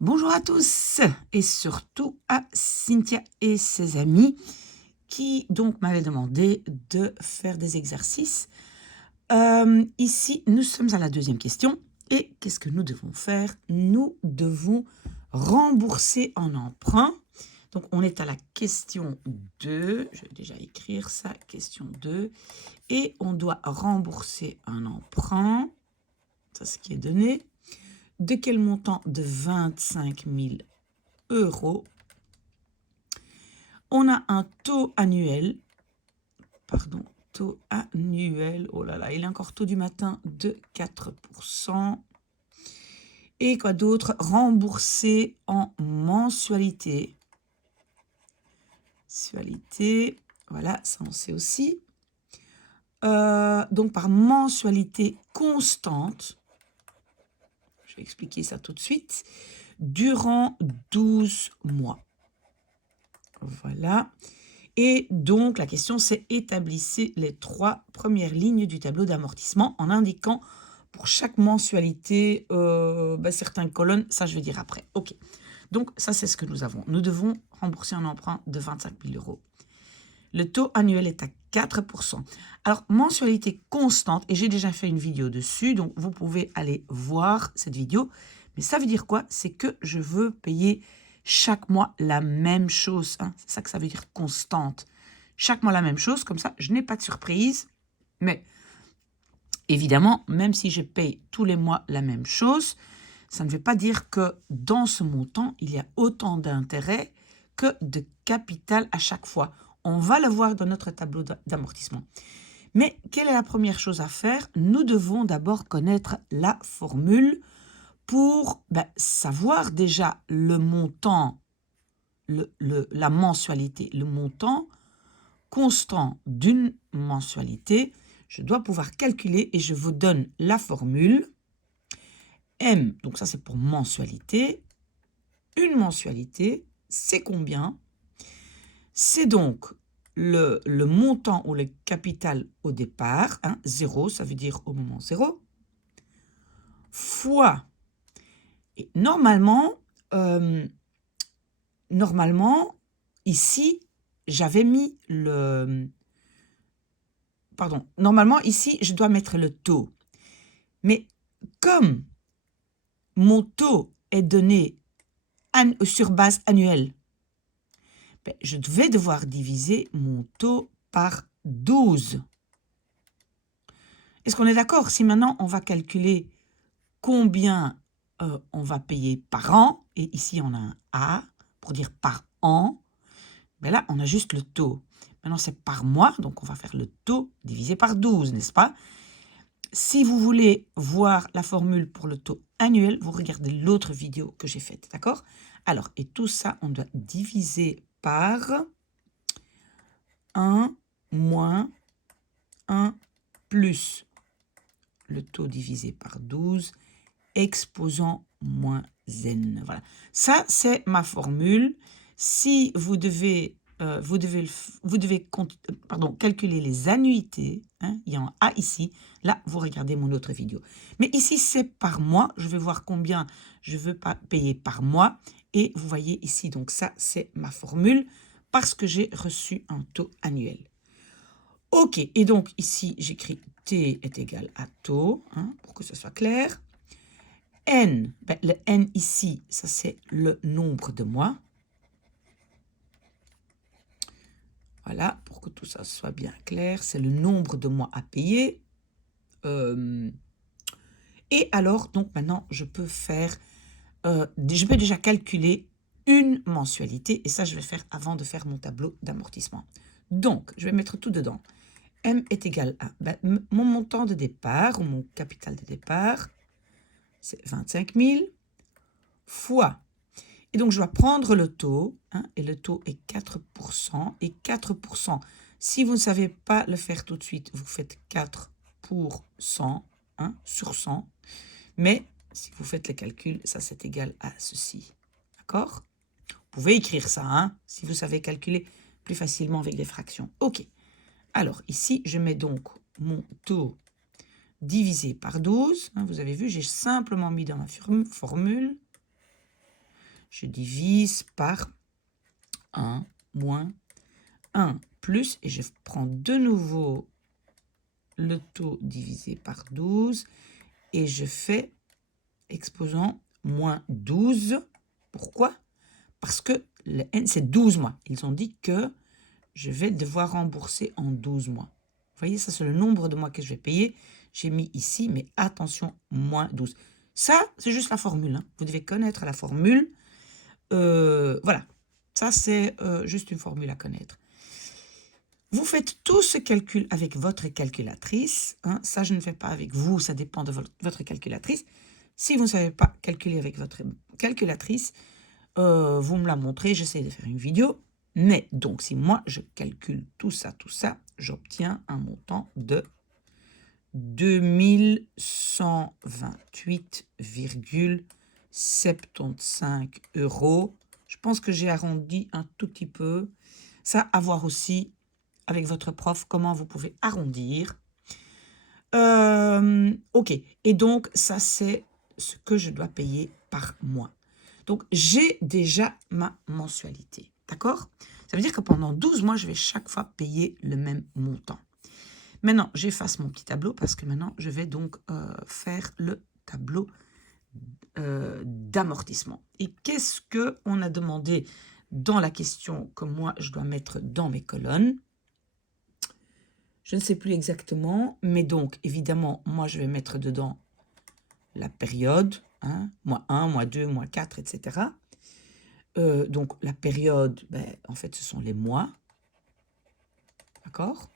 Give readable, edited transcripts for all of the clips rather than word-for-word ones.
Bonjour à tous et surtout à Cynthia et ses amis qui donc m'avaient demandé de faire des exercices. Ici, nous sommes à la deuxième question et qu'est-ce que nous devons faire? Nous devons rembourser un emprunt. Donc, on est à la question 2. Je vais déjà écrire ça, question 2. Et on doit rembourser un emprunt. Ça, c'est ce qui est donné. De quel montant? De 25 000 euros. On a un taux annuel, oh là là, il est encore tôt du matin, de 4%. Et quoi d'autre? Remboursé en mensualité. Voilà, ça on sait aussi. Donc par mensualité constante, je vais expliquer ça tout de suite, durant 12 mois. Voilà. Et donc, la question, c'est établissez les 3 premières lignes du tableau d'amortissement en indiquant pour chaque mensualité certaines colonnes. Ça, je vais dire après. OK. Donc, ça, c'est ce que nous avons. Nous devons rembourser un emprunt de 25 000 euros. Le taux annuel est à 4%. Alors, mensualité constante, et j'ai déjà fait une vidéo dessus, donc vous pouvez aller voir cette vidéo. Mais ça veut dire quoi? C'est que je veux payer chaque mois la même chose. Hein. C'est ça que ça veut dire constante. Chaque mois la même chose, comme ça, je n'ai pas de surprise. Mais évidemment, même si je paye tous les mois la même chose, ça ne veut pas dire que dans ce montant, il y a autant d'intérêt que de capital à chaque fois. On va le voir dans notre tableau d'amortissement. Mais quelle est la première chose à faire? Nous devons d'abord connaître la formule pour savoir déjà le montant, la mensualité, le montant constant d'une mensualité. Je dois pouvoir calculer et je vous donne la formule. M, donc ça c'est pour mensualité. Une mensualité, c'est combien? C'est donc le montant ou le capital au départ, 0, ça veut dire au moment 0, fois, et normalement, ici, j'avais mis normalement, ici, je dois mettre le taux. Mais comme mon taux est donné sur base annuelle, je vais devoir diviser mon taux par 12. Est-ce qu'on est d'accord? Si maintenant, on va calculer combien on va payer par an, et ici, on a un A pour dire par an, là, on a juste le taux. Maintenant, c'est par mois, donc on va faire le taux divisé par 12, n'est-ce pas? Si vous voulez voir la formule pour le taux annuel, vous regardez l'autre vidéo que j'ai faite, d'accord? Alors, et tout ça, on doit diviser par 1 moins 1 plus le taux divisé par 12, exposant moins n. Voilà. Ça, c'est ma formule. Si vous devez, calculer les annuités, il y a un A ici, là, vous regardez mon autre vidéo. Mais ici, c'est par mois. Je vais voir combien je veux payer par mois. Et vous voyez ici, donc ça, c'est ma formule parce que j'ai reçu un taux annuel. OK, et donc ici, j'écris T est égal à taux, pour que ce soit clair. N, le N ici, ça c'est le nombre de mois. Voilà, pour que tout ça soit bien clair, c'est le nombre de mois à payer. Et alors, donc maintenant, je peux déjà calculer une mensualité, et ça, je vais faire avant de faire mon tableau d'amortissement. Donc, je vais mettre tout dedans. M est égal à mon montant de départ, ou mon capital de départ, c'est 25 000, fois. Et donc, je dois prendre le taux, et le taux est 4%. Et 4%, si vous ne savez pas le faire tout de suite, vous faites 4 pour 100, sur 100. Mais si vous faites les calculs, ça, c'est égal à ceci. D'accord? Vous pouvez écrire ça, si vous savez calculer plus facilement avec des fractions. OK. Alors, ici, je mets donc mon taux divisé par 12. Vous avez vu, j'ai simplement mis dans ma formule. je divise par 1 moins 1 plus, et je prends de nouveau le taux divisé par 12 et je fais exposant moins 12. Pourquoi? Parce que le N, c'est 12 mois. Ils ont dit que je vais devoir rembourser en 12 mois. Vous voyez, ça, c'est le nombre de mois que je vais payer. J'ai mis ici, mais attention, moins 12. Ça, c'est juste la formule, hein. Vous devez connaître la formule. Voilà. Ça, c'est juste une formule à connaître. Vous faites tout ce calcul avec votre calculatrice, hein. Ça, je ne fais pas avec vous, ça dépend de votre calculatrice. Si vous ne savez pas calculer avec votre calculatrice, vous me la montrez, j'essaie de faire une vidéo. Mais donc, si moi, je calcule tout ça, j'obtiens un montant de 2128,75 €. Je pense que j'ai arrondi un tout petit peu. Ça, à voir aussi avec votre prof, comment vous pouvez arrondir. Ok, et donc ça, c'est ce que je dois payer par mois. Donc, j'ai déjà ma mensualité, d'accord? Ça veut dire que pendant 12 mois, je vais chaque fois payer le même montant. Maintenant, j'efface mon petit tableau parce que maintenant, je vais donc faire le tableau d'amortissement. Et qu'est-ce qu'on a demandé dans la question que moi, je dois mettre dans mes colonnes? Je ne sais plus exactement, mais donc, évidemment, moi, je vais mettre dedans la période, hein, mois 1, mois 2, mois 4, etc. Donc, la période, ben, en fait, ce sont les mois. D'accord?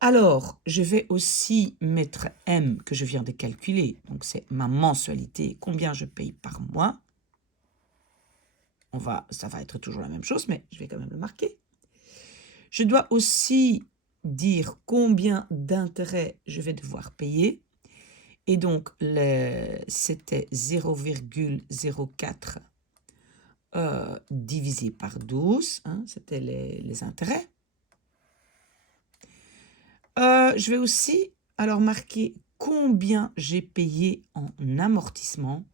Alors, je vais aussi mettre M que je viens de calculer. Donc, c'est ma mensualité, combien je paye par mois. Ça va être toujours la même chose, mais je vais quand même le marquer. Je dois aussi dire combien d'intérêts je vais devoir payer. Et donc, c'était 0,04 divisé par 12. Hein, c'était les intérêts. Je vais aussi alors marquer combien j'ai payé en amortissement.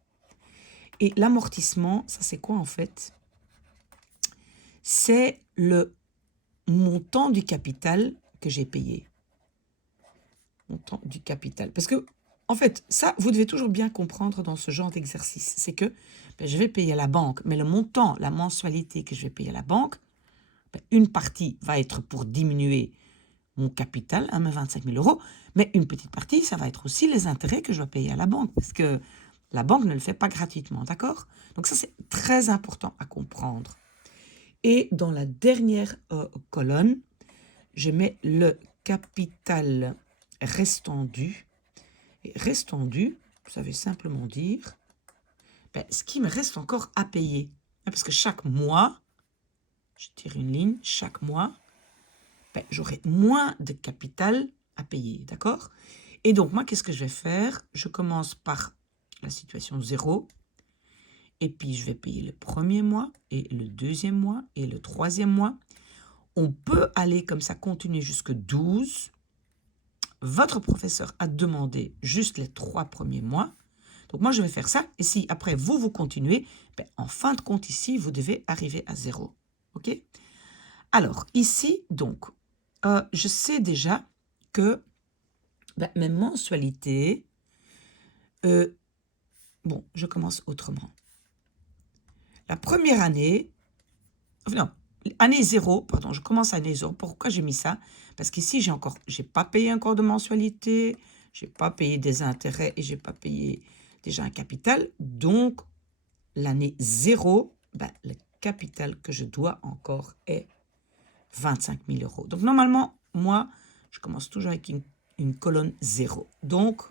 Et l'amortissement, ça c'est quoi en fait? C'est le montant du capital que j'ai payé. Montant du capital. Parce que, en fait, ça, vous devez toujours bien comprendre dans ce genre d'exercice. C'est que ben, je vais payer à la banque, mais le montant, la mensualité que je vais payer à la banque, ben, une partie va être pour diminuer mon capital, hein, mes 25 000 €, mais une petite partie, ça va être aussi les intérêts que je dois payer à la banque, parce que la banque ne le fait pas gratuitement, d'accord? Donc ça, c'est très important à comprendre. Et dans la dernière colonne, je mets le capital restant dû. Et restant dû, ça veut simplement dire ben, ce qui me reste encore à payer. Parce que chaque mois, je tire une ligne, chaque mois, ben, j'aurai moins de capital à payer, d'accord? Et donc, moi, qu'est-ce que je vais faire? Je commence par la situation 0, et puis je vais payer le premier mois, et le deuxième mois, et le troisième mois. On peut aller comme ça, continuer jusque 12. Votre professeur a demandé juste les 3 premiers mois. Donc, moi, je vais faire ça. Et si après, vous continuez, ben, en fin de compte, ici, vous devez arriver à 0. OK? Alors, ici, donc, je sais déjà que ben, mes mensualités, bon, je commence autrement. La première année, non, année 0, pardon, je commence année 0. Pourquoi j'ai mis ça? Parce qu'ici, j'ai pas payé encore de mensualité, j'ai pas payé des intérêts et j'ai pas payé déjà un capital. Donc, l'année 0, ben, le capital que je dois encore est 25 000 €. Donc, normalement, moi, je commence toujours avec une colonne 0. Donc,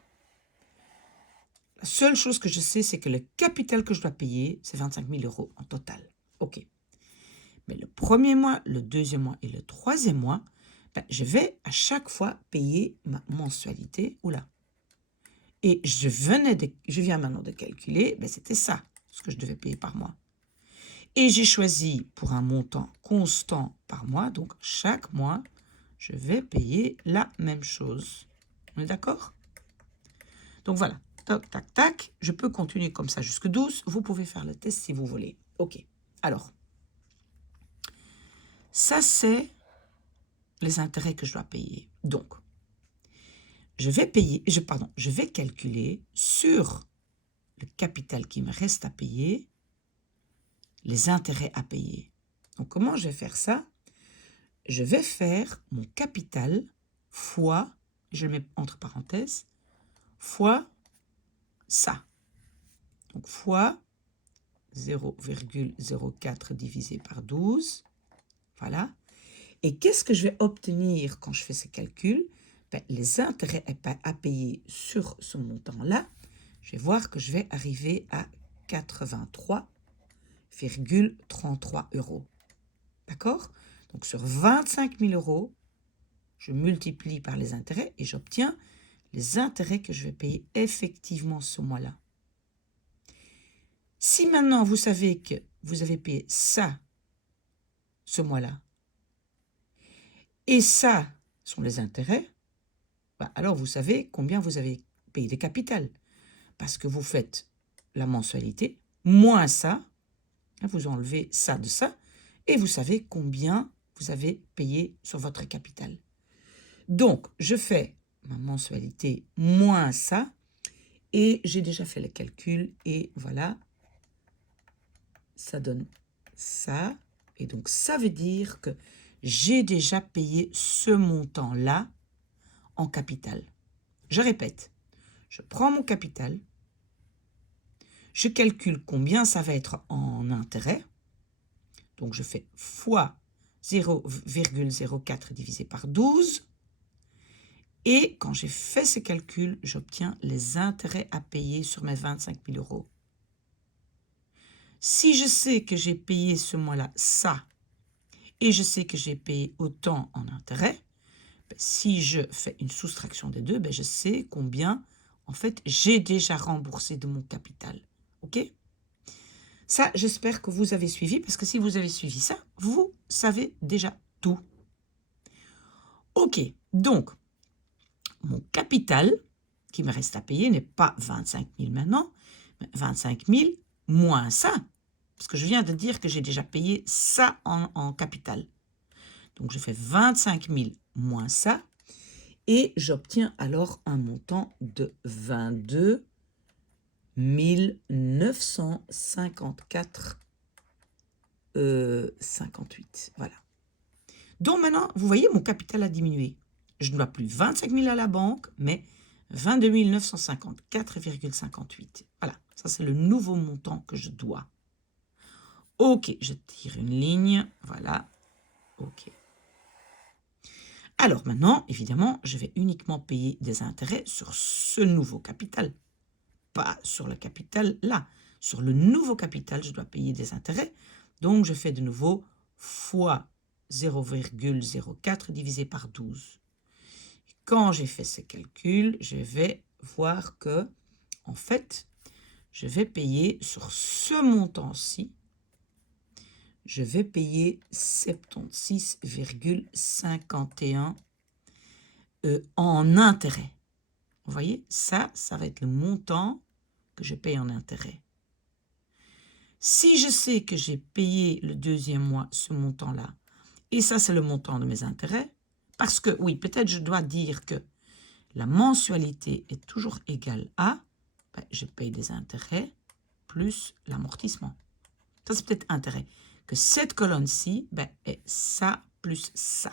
la seule chose que je sais, c'est que le capital que je dois payer, c'est 25 000 € en total. OK. Mais le premier mois, le deuxième mois et le troisième mois, ben, je vais à chaque fois payer ma mensualité. Oula. Et je viens maintenant de calculer, ben, c'était ça, ce que je devais payer par mois. Et j'ai choisi pour un montant constant par mois, donc chaque mois, je vais payer la même chose. On est d'accord? Donc voilà, Tac, tac, tac. Je peux continuer comme ça jusque 12. Vous pouvez faire le test si vous voulez. OK. Alors, ça, c'est les intérêts que je dois payer. Donc, je vais calculer sur le capital qui me reste à payer, les intérêts à payer. Donc, comment je vais faire ça? Je vais faire mon capital fois, je le mets entre parenthèses, fois ça. Donc, fois 0,04 divisé par 12. Voilà. Et qu'est-ce que je vais obtenir quand je fais ces calculs? Les intérêts à payer sur ce montant-là, je vais voir que je vais arriver à 83,33 €. D'accord? Donc, sur 25 000 €, je multiplie par les intérêts et j'obtiens les intérêts que je vais payer effectivement ce mois-là. Si maintenant, vous savez que vous avez payé ça ce mois-là, et ça sont les intérêts, alors vous savez combien vous avez payé de capital. Parce que vous faites la mensualité, moins ça, vous enlevez ça de ça, et vous savez combien vous avez payé sur votre capital. Donc, je fais ma mensualité moins ça, et j'ai déjà fait le calcul, et voilà, ça donne ça. Et donc, ça veut dire que j'ai déjà payé ce montant-là en capital. Je répète, je prends mon capital, je calcule combien ça va être en intérêt. Donc, je fais fois 0,04 divisé par 12. Et quand j'ai fait ce calcul, j'obtiens les intérêts à payer sur mes 25 000 €. Si je sais que j'ai payé ce mois-là ça, et je sais que j'ai payé autant en intérêt, si je fais une soustraction des deux, je sais combien, en fait, j'ai déjà remboursé de mon capital. OK? Ça, j'espère que vous avez suivi, parce que si vous avez suivi ça, vous savez déjà tout. OK, donc, mon capital qui me reste à payer n'est pas 25 000 maintenant, mais 25 000 moins ça, parce que je viens de dire que j'ai déjà payé ça en capital. Donc, je fais 25 000 moins ça, et j'obtiens alors un montant de 22 954,58. Voilà. Donc maintenant, vous voyez, mon capital a diminué. Je ne dois plus 25 000 à la banque, mais 22 954,58. Voilà, ça c'est le nouveau montant que je dois. OK, je tire une ligne. Voilà, OK. Alors maintenant, évidemment, je vais uniquement payer des intérêts sur ce nouveau capital. Pas sur le capital là. Sur le nouveau capital, je dois payer des intérêts. Donc, je fais de nouveau fois 0,04 divisé par 12. Quand j'ai fait ce calcul, je vais voir que, en fait, je vais payer sur ce montant-ci, je vais payer 76,51 en intérêt. Vous voyez, ça va être le montant que je paye en intérêt. Si je sais que j'ai payé le deuxième mois ce montant-là, et ça c'est le montant de mes intérêts, parce que, oui, peut-être je dois dire que la mensualité est toujours égale à, je paye des intérêts plus l'amortissement. Ça c'est peut-être intérêt. Que cette colonne-ci est ça plus ça.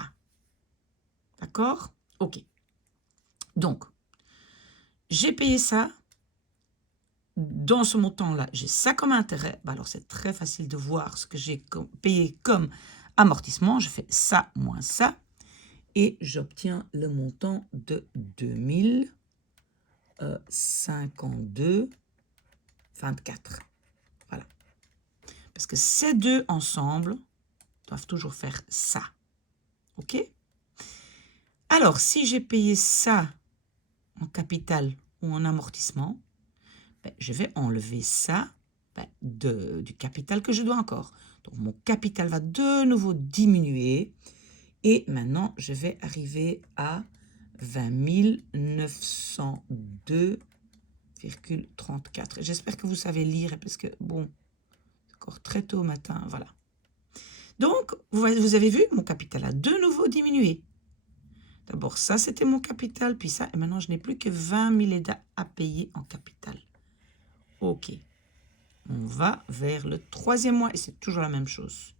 D'accord? OK. Donc, j'ai payé ça. Dans ce montant-là, j'ai ça comme intérêt. Alors, c'est très facile de voir ce que j'ai payé comme amortissement. Je fais ça moins ça. Et j'obtiens le montant de 2052,24. Voilà. Parce que ces deux ensemble doivent toujours faire ça. OK? Alors, si j'ai payé ça en capital ou en amortissement, je vais enlever ça du capital que je dois encore. Donc, mon capital va de nouveau diminuer. Et maintenant, je vais arriver à 20 902,24. 34. J'espère que vous savez lire parce que, bon, c'est encore très tôt au matin, voilà. Donc, vous avez vu, mon capital a de nouveau diminué. D'abord, ça, c'était mon capital, puis ça, et maintenant, je n'ai plus que 20 000 EDA à payer en capital. OK. On va vers le 3e mois, et c'est toujours la même chose.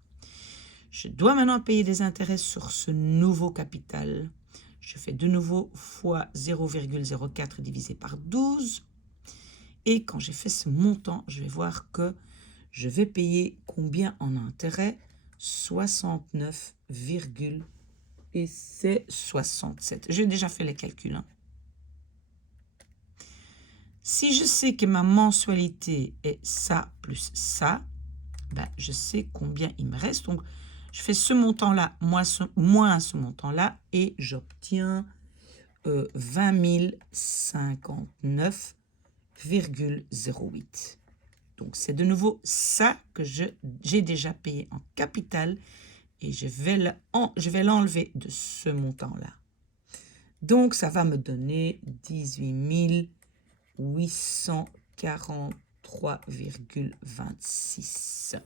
Je dois maintenant payer des intérêts sur ce nouveau capital. Je fais de nouveau fois 0,04 divisé par 12. Et quand j'ai fait ce montant, je vais voir que je vais payer combien en intérêt? 69, et c'est 67. J'ai déjà fait les calculs. Hein. Si je sais que ma mensualité est ça plus ça, ben je sais combien il me reste. Donc, je fais ce montant-là moins ce montant-là et j'obtiens 20 059,08. Donc, c'est de nouveau ça que j'ai déjà payé en capital et je vais l'enlever de ce montant-là. Donc, ça va me donner 18 843,26.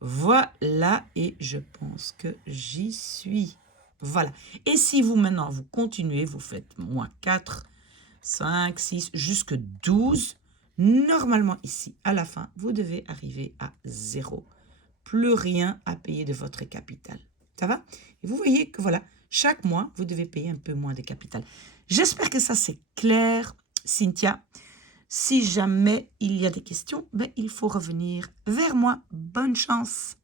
Voilà, et je pense que j'y suis. Voilà. Et si vous, maintenant, vous continuez, vous faites moins 4, 5, 6, jusque 12, normalement, ici, à la fin, vous devez arriver à 0. Plus rien à payer de votre capital. Ça va? Et vous voyez que, voilà, chaque mois, vous devez payer un peu moins de capital. J'espère que ça, c'est clair, Cynthia. Si jamais il y a des questions, ben, il faut revenir vers moi. Bonne chance!